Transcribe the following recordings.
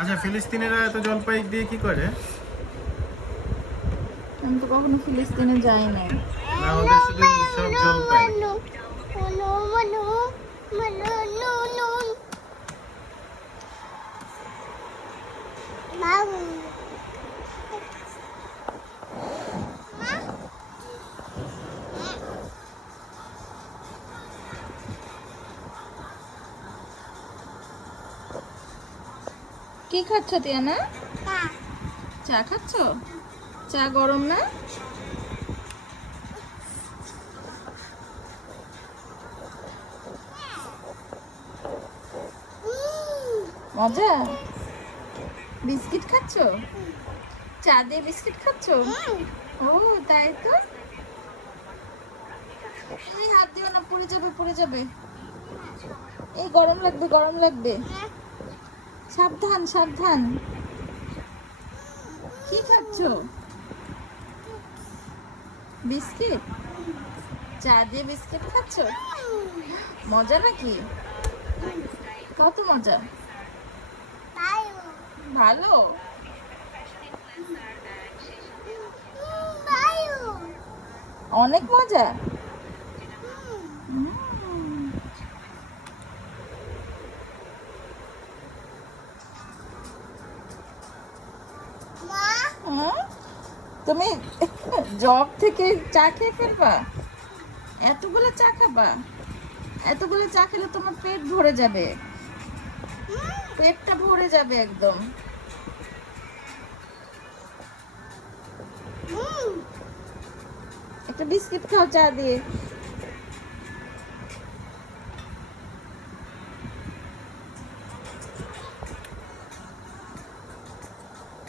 আচ্ছা, ফিলিস্তিনিরা এত জলপাই দিয়ে কি করে? আমি তো কখনো ফিলিস্তিনে যাই না। না, ওদের শুধু সব জলপাই। কি খাচ্ছ তিয়ানা? চা খাচ্ছ? চা গরম না? মজা? বিস্কিট খাচ্ছ? চা দিয়ে বিস্কিট খাচ্ছ? ও তাই তো। এই হাত দিও না, পুড়ে যাবে পুড়ে যাবে। এই গরম লাগবে গরম লাগবে। সাবধান সাবধান। কি খাচ্ছ? বিস্কিট? চা দিয়ে বিস্কিট খাচ্ছ? মজা নাকি? কত মজা? ভালো? অনেক মজা? হুম। হুম? তুমি জব থেকে চা খেয়ে ফেলবা? এতগুলো চা খাবা? এতগুলো চা খেলে তোমার পেট ভরে যাবে। পেটটা ভরে যাবে একদম। একটা বিস্কিট খাও চা দিয়ে।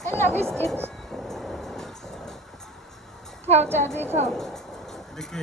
এই না বিস্কিট খাও, চা দিয়ে খাও। দেখি